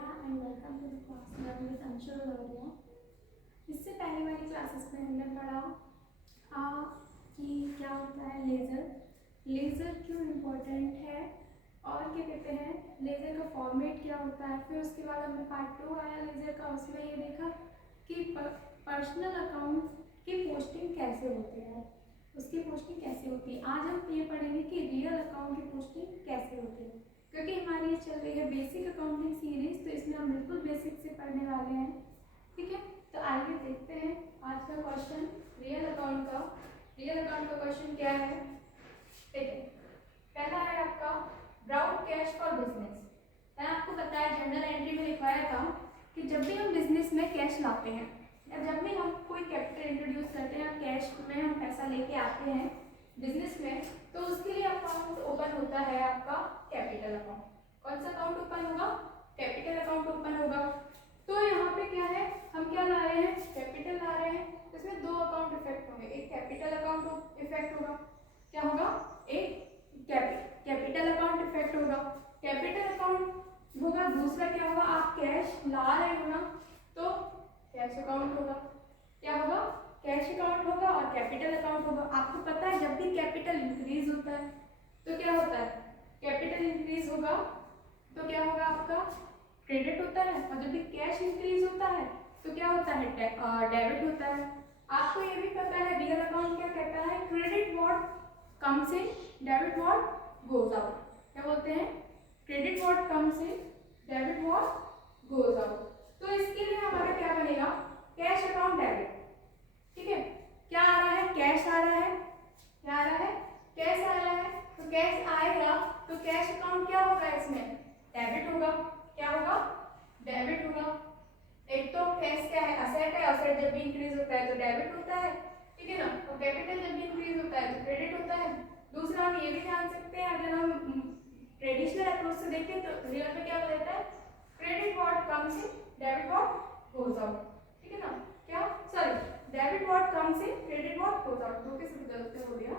Lorya and welcome to the class Learn with Anshu Lorya। इससे पहले वाली classes में हमने पढ़ा कि क्या होता है लेज़र, लेज़र क्यों इम्पोर्टेंट है और क्या कहते हैं लेज़र का फॉर्मेट क्या होता है। फिर उसके बाद हमने पार्ट 2 आया लेज़र का, उसमें ये देखा कि पर्सनल अकाउंट की पोस्टिंग कैसे होती है, उसकी पोस्टिंग कैसे होती है। आज हम ये पढ़ेंगे कि रियल अकाउंट की पोस्टिंग कैसे होती है, क्योंकि हमारी ये चल रही है बेसिक अकाउंटिंग सीरीज, तो इसमें हम बिल्कुल बेसिक से पढ़ने वाले हैं। ठीक है, तो आइए देखते हैं आज का क्वेश्चन रियल अकाउंट का। रियल अकाउंट का क्वेश्चन क्या है, ठीक है। पहला है आपका ब्राउट कैश फॉर बिजनेस। मैंने आपको बताया जनरल एंट्री में लिखवाया था कि जब भी हम बिजनेस में कैश लाते हैं या जब भी हम कोई कैपिटल इंट्रोड्यूस करते हैं, कैश में हम पैसा लेके आते हैं बिजनेस में, तो उसके लिए अकाउंट ओपन होता है आपका कैपिटल अकाउंट। कौन सा अकाउंट ओपन होगा? कैपिटल अकाउंट ओपन होगा। तो यहाँ पे क्या है, हम क्या ला रहे हैं? कैपिटल ला रहे हैं। इसमें दो अकाउंट इफेक्ट होंगे, एक कैपिटल अकाउंट इफेक्ट होगा, क्या होगा? एक कैपिटल अकाउंट इफेक्ट होगा, कैपिटल अकाउंट होगा। दूसरा क्या होगा, आप कैश ला रहे हो ना, तो कैश अकाउंट होगा। क्या होगा? कैश अकाउंट होगा और कैपिटल अकाउंट होगा। आपको पता है जब भी कैपिटल इंक्रीज होता है तो क्या होता है? कैपिटल इंक्रीज होगा तो क्या होगा? आपका क्रेडिट होता है, और जब भी कैश इंक्रीज होता है तो क्या होता है? डेबिट होता है। आपको ये भी पता है रियल अकाउंट क्या कहता है? Credit what comes in, debit what goes out. क्या बोलते हैं? Credit what comes in, debit what goes out. तो इसके लिए हमारा क्या बनेगा? Cash account debit. ठीक है, क्या आ रहा है? कैश आ रहा है। क्या आ रहा है? कैश आ रहा है। तो कैश आएगा तो कैश अकाउंट क्या होगा? इसमें डेबिट होगा। क्या होगा? डेबिट होगा। एक तो कैश क्या है? असेट है, असेट जब भी इंक्रीज होता है तो डेबिट होता है, ठीक है ना। और कैपिटल जब भी इंक्रीज होता है तो क्रेडिट होता है। दूसरा हम ये भी जान सकते हैं, अगर हम ट्रेडिशनल अप्रोच से देखें तो रियल में क्या रहता है? Credit what comes in, debit what goes out. ठीक है ना, क्या sorry debit what comes in, credit what goes out. दो किसी गलती हो गया।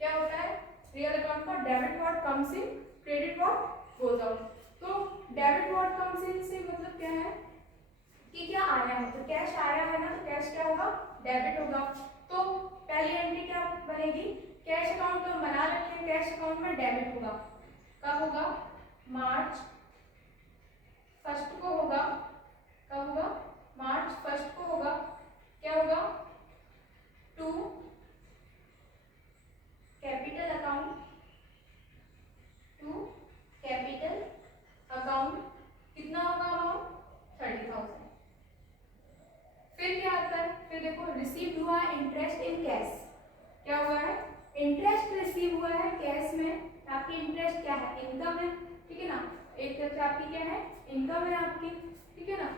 क्या होता है रियल अकाउंट का? Debit what comes in, credit what goes out. तो डेबिट व्हाट कम्स इन से मतलब क्या है कि क्या आया है, तो कैश आया है ना, तो कैश क्या होगा? डेबिट होगा। तो पहली एंट्री क्या बनेगी? कैश अकाउंट तो बना रखे हैं, कैश अकाउंट में डेबिट होगा। कब होगा? मार्च 1 को होगा। कब होगा? मार्च 1 को होगा। क्या होगा? To capital account, to capital account कितना होगा अमाउंट? 30,000। फिर क्या आता है? फिर देखो रिसीव हुआ है इंटरेस्ट इन कैश। क्या हुआ है? इंटरेस्ट रिसीव हुआ है कैश में। आपकी इंटरेस्ट क्या है? इनकम है, ठीक है ना। एक तरफ से आपकी क्या है? इनकम है आपकी, ठीक है ना।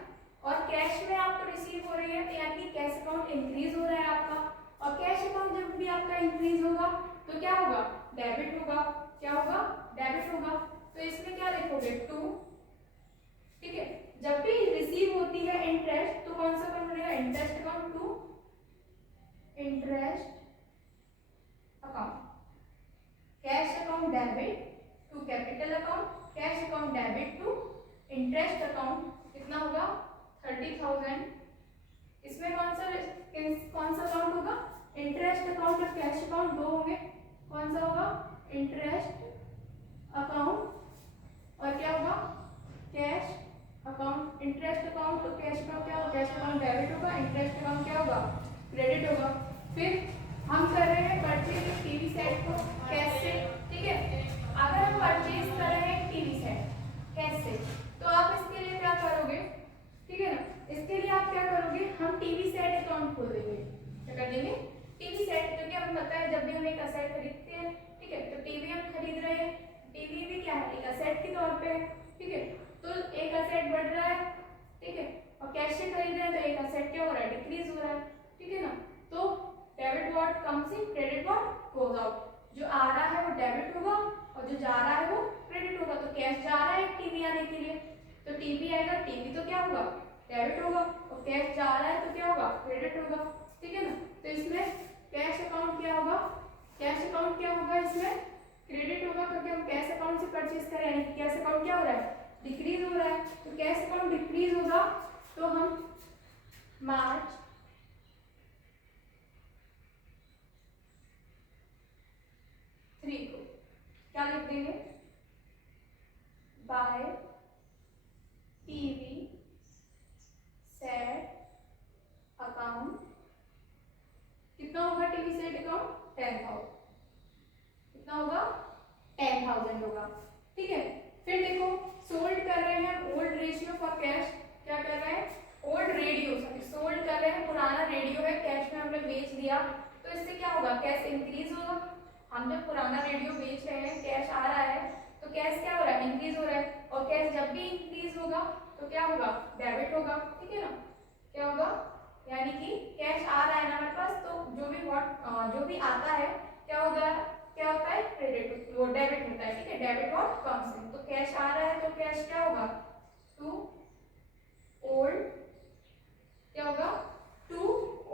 और कैश में आपको रिसीव हो रही है, तो यानी कैश अकाउंट इंक्रीज हो रहा है आपका। और कैश अकाउंट जब भी आपका इंक्रीज होगा तो क्या होगा? डेबिट होगा। क्या होगा? डेबिट होगा। तो इसमें क्या लिखोगे? टू, ठीक है। जब भी रिसीव होती है इंटरेस्ट तो कौन सा अकाउंट बनेगा? Interest account, to interest account. Cash account debit to capital account, cash account debit to interest account. कितना होगा? 30,000। इसमें कौन सा अकाउंट होगा? इंटरेस्ट अकाउंट और कैश अकाउंट दो होंगे। कौन सा होगा? इंटरेस्ट अकाउंट और क्या होगा? Cash account. इंटरेस्ट अकाउंट तो कैश अकाउंट क्या होगा? कैश अकाउंट डेबिट होगा, इंटरेस्ट अकाउंट क्या होगा? क्रेडिट होगा। फिर हम कर रहे हैं परचेज टीवी सेट को कैश से, ठीक है। अगर हम परचेज कर रहे हैं टीवी सेट कैश से, तो आप इसके लिए क्या करोगे? ठीक है ना, इसके लिए आप क्या करोगे? हम टीवी सेट अकाउंट खोल देंगे। क्या कर देंगे? टीवी सेट, क्योंकि हमें पता है जब भी हम एक असेट खरीदते हैं, ठीक है, तो टीवी हम खरीद रहे हैं, टीवी भी क्या है? एक असेट के तौर पे है, ठीक है। तो एक असेट बढ़ रहा है, ठीक है, और कैश से खरीद रहे हैं तो एक असेट क्या हो रहा है? डिक्रीज हो रहा है, ठीक है ना। तो debit what comes in, credit what goes out. जो आ रहा है वो डेबिट होगा और जो जा रहा है वो क्रेडिट होगा। तो कैश जा रहा है टीवी आने के लिए, तो टीवी आएगा, टीवी तो क्या होगा? डेबिट होगा। और कैश जा रहा है तो क्या होगा? क्रेडिट होगा, ठीक है ना। तो इसमें कैश अकाउंट क्या होगा? कैश अकाउंट क्या होगा? इसमें क्रेडिट होगा, क्योंकि हम कैश अकाउंट से परचेज कर रहे हैं, कैश अकाउंट क्या हो रहा है? डिक्रीज हो रहा है, तो कैश अकाउंट डिक्रीज होगा तो हम मार्च 3 को क्या लिख देंगे, बाय टीवी सेट अकाउंट, कितना होगा टीवी सेट अकाउंट 10,000, कितना होगा 10,000 होगा, ठीक है। फिर देखो सोल्ड कर रहे हैं ओल्ड रेशियो फॉर कैश, क्या कर रहे हैं ओल्ड रेडियो, सॉरी सोल्ड कर रहे हैं, पुराना रेडियो है कैश में हमने बेच दिया, तो इससे क्या होगा कैश इंक्रीज होगा, हम जब पुराना रेडियो बेच रहे हैं कैश आ रहा है तो कैश क्या हो रहा है इंक्रीज हो रहा है, और कैश जब भी इंक्रीज होगा तो क्या होगा डेबिट होगा, ठीक है ना, क्या होगा यानी कि कैश आ रहा है ना हमारे पास, तो जो भी आता है क्या होगा, क्या होता है क्रेडिट, वो डेबिट होता है, ठीक है, डेबिट और कम्स इन, तो कैश आ रहा है तो कैश क्या होगा टू ओल्ड, क्या होगा टू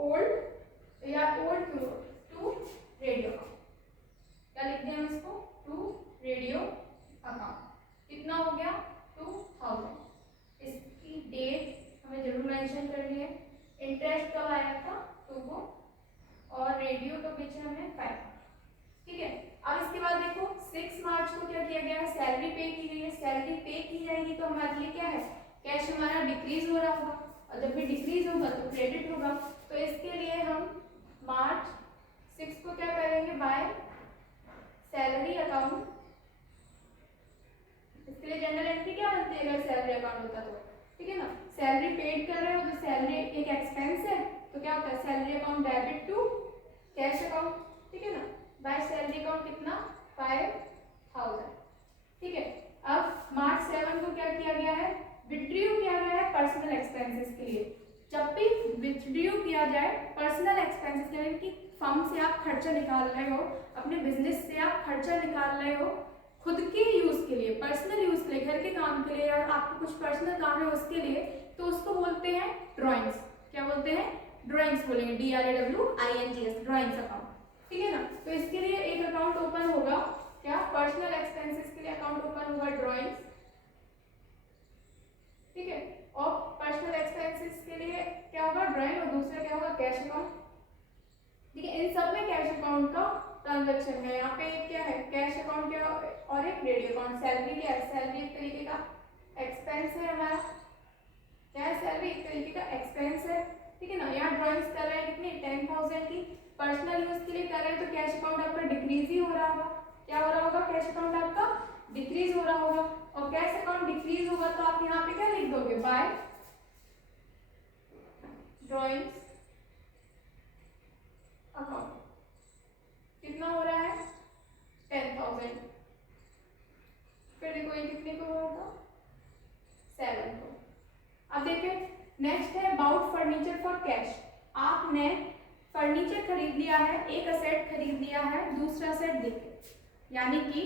ओल्ड या ओल्ड टू रेडियो अकाउंट, क्या लिख दिया हम इसको टू रेडियो अकाउंट, कितना हो गया 2000, इसकी डेट हमें जरूर मेंशन करनी है, इंटरेस्ट कब आया था 2 को, और रेडियो कब बेचे हमने 5, ठीक है। अब इसके बाद देखो 6 मार्च को क्या किया गया है, सैलरी पे की गई है, सैलरी पे की जाएगी तो हमारे लिए क्या है कैश हमारा डिक्रीज हो रहा होगा, और जब भी डिक्रीज होगा तो क्रेडिट होगा, तो इसके लिए हम मार्च 6 को क्या करेंगे बाय सैलरी अकाउंट, इसके लिए जनरल एंट्री क्या बनती है अगर सैलरी अकाउंट होता तो, ठीक है ना, सैलरी पेड कर रहे हो तो सैलरी एक एक्सपेंस है तो क्या होता है salary account debit to cash account, ठीक है ना, बाय सैलरी अकाउंट कितना 5,000, ठीक है। अब मार्च 7 को क्या किया गया है विथड्रू किया गया है पर्सनल एक्सपेंसेस के लिए, जब भी विथड्रू किया जाए पर्सनल एक्सपेंसेस के लिए कि फर्म से आप खर्चा निकाल रहे हो, अपने बिजनेस से आप खर्चा निकाल रहे हो खुद के यूज के लिए, पर्सनल यूज के लिए, घर के काम के लिए, और आपको कुछ पर्सनल काम है उसके लिए, तो उसको बोलते हैं ड्राइंग्स, क्या बोलते हैं ड्राइंग्स बोलेंगे, DRAWINGS ड्राइंग्स अकाउंट, ठीक है ना, तो इसके लिए एक अकाउंट ओपन होगा, क्या पर्सनल एक्सपेंसेस के लिए अकाउंट ओपन होगा ड्राइंग्स, ठीक है, और पर्सनल एक्सपेंसेस के लिए क्या होगा ड्राइंग, और दूसरा क्या होगा कैश अकाउंट, ठीक है। इन सब में कैश अकाउंट का ट्रांजैक्शन है, यहाँ पे एक क्या है कैश अकाउंट क्या और एक रेडियो अकाउंट, सैलरी क्या है, सैलरी एक तरीके का एक्सपेंस है हमारा, क्या है सैलरी एक तरीके का एक्सपेंस है, ठीक है ना। यहाँ ड्राइंग्स कर रहे हैं कितनी 10,000 की, पर्सनल यूज के लिए कर रहे हैं तो कैश अकाउंट आपका डिक्रीज ही हो रहा होगा, क्या हो रहा होगा कैश अकाउंट आपका डिक्रीज हो रहा होगा, और कैश अकाउंट डिक्रीज होगा तो आप यहाँ पे क्या लिख दोगे बाय ड्राइंग्स अकाउंट, कितना हो रहा है 10,000, फिर देखो ये कितने को हुआ था 7 को। अब देखिए नेक्स्ट है अबाउट फर्नीचर फॉर कैश, आपने फर्नीचर खरीद लिया है, एक असेट खरीद लिया है, दूसरा असेट देखे, यानी कि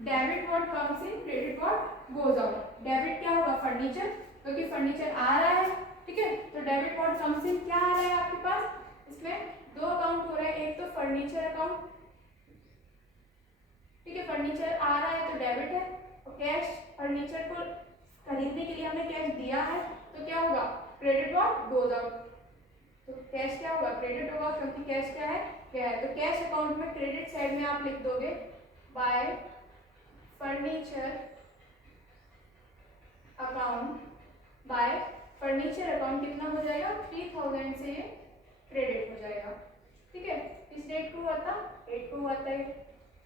debit what comes in credit what goes out, debit क्या होगा फर्नीचर, क्योंकि फर्नीचर आ रहा है, ठीक है, तो डेबिट व्हाट कम्स इन क्या आ रहा है आपके पास, इसमें 2 अकाउंट हो रहे हैं, एक तो फर्नीचर अकाउंट, ठीक है, फर्नीचर आ रहा है तो डेबिट है, और कैश फर्नीचर को खरीदने के लिए हमने कैश दिया है तो क्या होगा क्रेडिट व्हाट गोज आउट, तो कैश क्या होगा क्रेडिट होगा, क्योंकि कैश क्या है, तो कैश अकाउंट में क्रेडिट साइड में आप लिख दोगे bye furniture account, bye furniture account कितना हो जाएगा 3,000 से क्रेडिट हो जाएगा, ठीक है, इस डेट को हुआ था 8 को हुआ था।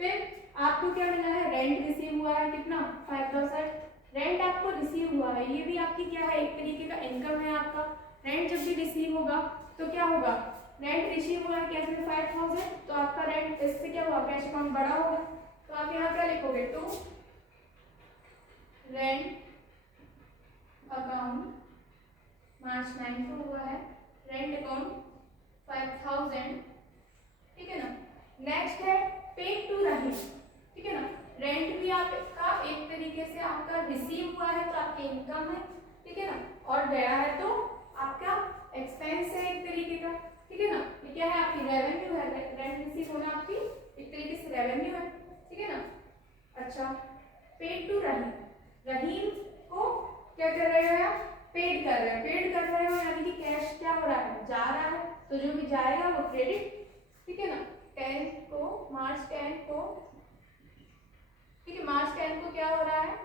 फिर आपको क्या मिला है रेंट रिसीव हुआ है कितना 5,000, रेंट आपको रिसीव हुआ है, ये भी आपकी क्या है एक तरीके का इनकम है आपका, रेंट जब भी रिसीव होगा तो क्या होगा रेंट रिसीव हुआ है कैश में 5,000, तो आपका रेंट इससे क्या हुआ कैश अकाउंट बड़ा होगा, तो आप यहाँ क्या लिखोगे टू रेंट अकाउंट मार्च 9 को हुआ है रेंट अकाउंट 5,000, ठीक है ना। नेक्स्ट है पेड टू रहीम, ठीक है ना, रेंट भी आपका एक तरीके से आपका रिसीव हुआ है तो आपकी इनकम है, ठीक है ना, और गया है तो आपका एक्सपेंस है एक तरीके का, ठीक है ना, ये क्या है आपकी रेवेन्यू है, रेंट रिसीव होना आपकी एक तरीके से रेवेन्यू है, ठीक है ना। अच्छा पेड टू रहीम, रहीम को क्या कर रहे हो आप, पेड कर रहे हो, पेड कर रहे हो यानी कि कैश क्या हो रहा है, जा रहा है, तो जो भी जाएगा वो क्रेडिट, ठीक है ना। 10 को मार्च 10 को, ठीक है, मार्च 10 को क्या हो रहा है,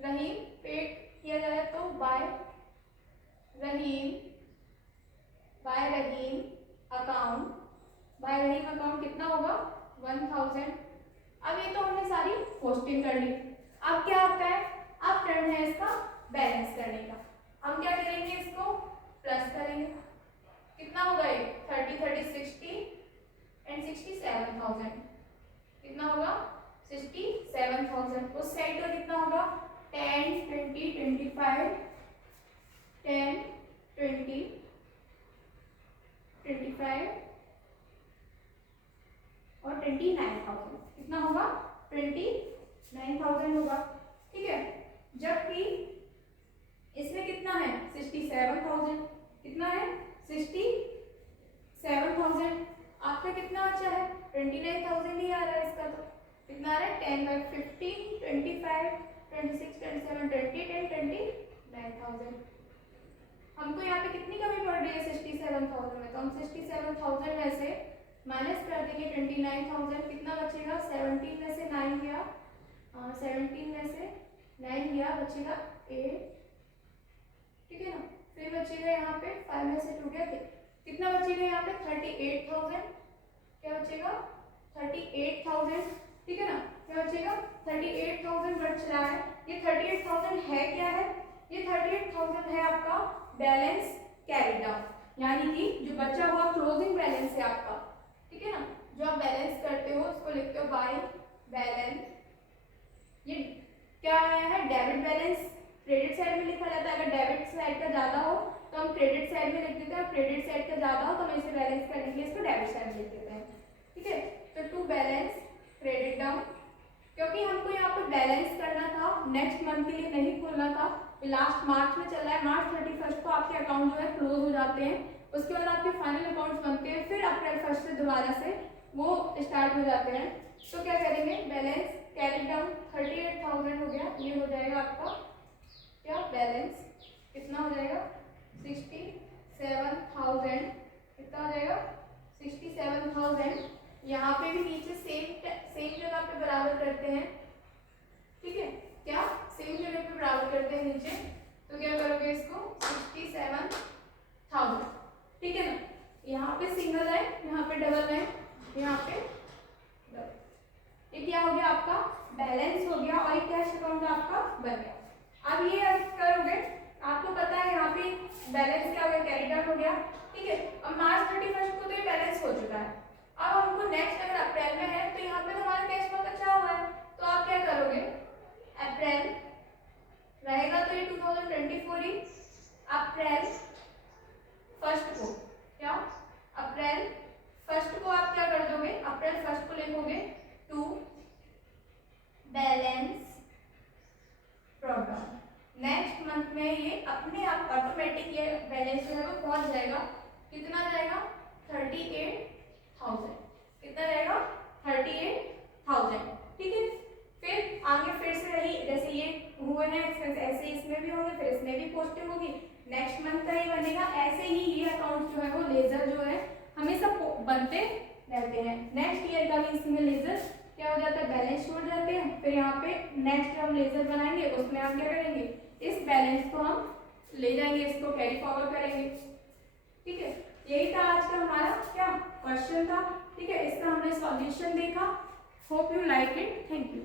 रहीम पेड किया जाए तो बाय रहीम अकाउंट, बाय रहीम अकाउंट कितना होगा 1000। अब ये तो हमने सारी पोस्टिंग कर ली। अब क्या होता है, अब टर्न है इसका बैलेंस करने का। हम क्या करेंगे, इसको प्लस करेंगे, कितना होगा ये 30 30 60 एंड 67,000, कितना होगा 67,000। उस साइड का कितना होगा 10 20 25 10 20 25 और 29,000, कितना होगा 29,000 होगा, ठीक है। जबकि इसमें कितना है 67,000, कितना है 67,000, आपका कितना बचा है 29,000 ही आ रहा है इसका, तो कितना आ रहा है 10/15 25 26 27 20 10 29,000। हमको यहाँ पे कितनी कमी पड़ रही है 67,000 में, तो हम 67,000 में से माइनस कर देंगे 29,000, कितना बचेगा 17 में से 9 गया, 17 में से 9 गया, बचेगा 8, ठीक है ना। फिर बचेगा यहाँ पे 5 में से 2 गया, कितना बचेगा यहाँ पे 38,000, क्या बचेगा 38,000, ठीक है ना। क्या बचेगा 38,000 बच रहा है। ये 38,000 है क्या है, ये 38,000 है आपका बैलेंस कैरी डाउन, यानी कि जो बचा हुआ क्लोजिंग बैलेंस है आपका, ठीक है ना। जो आप बैलेंस करते हो उसको लिखते हो बाय बैलेंस। ये क्या आया है डेबिट बैलेंस, क्रेडिट साइड में लिखा जाता है। अगर डेबिट साइड का ज्यादा हो तो हम क्रेडिट साइड में लिख देते हैं, क्रेडिट साइड का ज्यादा हो तो हम इसे बैलेंस करने के लिए इसको डेबिट साइड में लिख देते हैं, ठीक है। तो टू बैलेंस क्रेडिट डाउन, क्योंकि हमको यहाँ पर बैलेंस करना था, नेक्स्ट मंथ के लिए नहीं खोलना था। लास्ट मार्च में चल रहा है, मार्च 31 को आपके अकाउंट जो है क्लोज हो जाते हैं, उसके बाद आपके फाइनल अकाउंट्स बनते हैं, फिर अप्रैल 1 से दोबारा से वो स्टार्ट हो जाते हैं। तो क्या करेंगे बैलेंस कैरी डाउन 38,000 हो गया, ये हो जाएगा आपका क्या बैलेंस, कितना हो जाएगा 67,000, कितना हो जाएगा 67,000। यहाँ पे भी नीचे सेम जगह पे बराबर करते हैं, ठीक है, क्या सेम जगह पे बराबर करते हैं नीचे। तो क्या करोगे इसको 67,000, ठीक है ना। यहाँ पे सिंगल है, यहाँ पे डबल है, यहाँ पे डबल, ये क्या हो गया आपका बैलेंस हो गया और कैश अकाउंट आपका बन गया। अब ये करोगे, आपको पता है यहाँ पे बैलेंस क्या हो गया कैरी डाउन हो गया, ठीक है। अब मार्च 31 को तो ये बैलेंस हो चुका है। अब हमको नेक्स्ट अगर अप्रैल में है तो यहाँ पे हमारा कैश में बचा हुआ है, तो आप क्या करोगे अप्रैल रहेगा तो ये 2024 ही, अप्रैल 1 को क्या अप्रैल 1 को आप क्या कर दोगे, अप्रैल 1 को लिखोगे to balance program. Next month में ये अपने आप ऑटोमेटिक ये बैलेंस जो है वो पहुंच जाएगा, कितना जाएगा 38,000, कितना रहेगा 38,000, ठीक है। फिर आगे फिर से रही जैसे ये हुए हैं ऐसे इसमें भी होंगे, फिर इसमें भी पोस्टिंग होगी, नेक्स्ट मंथ का ही बनेगा। ऐसे ही ये अकाउंट जो है वो लेजर जो है हमेशा बनते रहते हैं। नेक्स्ट ईयर का भी इसमें लेजर क्या हो जाता है बैलेंस छोड़ जाते हैं, फिर यहाँ पे नेक्स्ट हम लेजर बनाएंगे उसमें हम क्या करेंगे इस बैलेंस को हम ले जाएंगे, इसको कैरी फॉरवर्ड करेंगे, ठीक है। यही था आज का हमारा क्या क्वेश्चन था, ठीक है। इसका हमने सॉल्यूशन देखा। Hope you like it, thank you.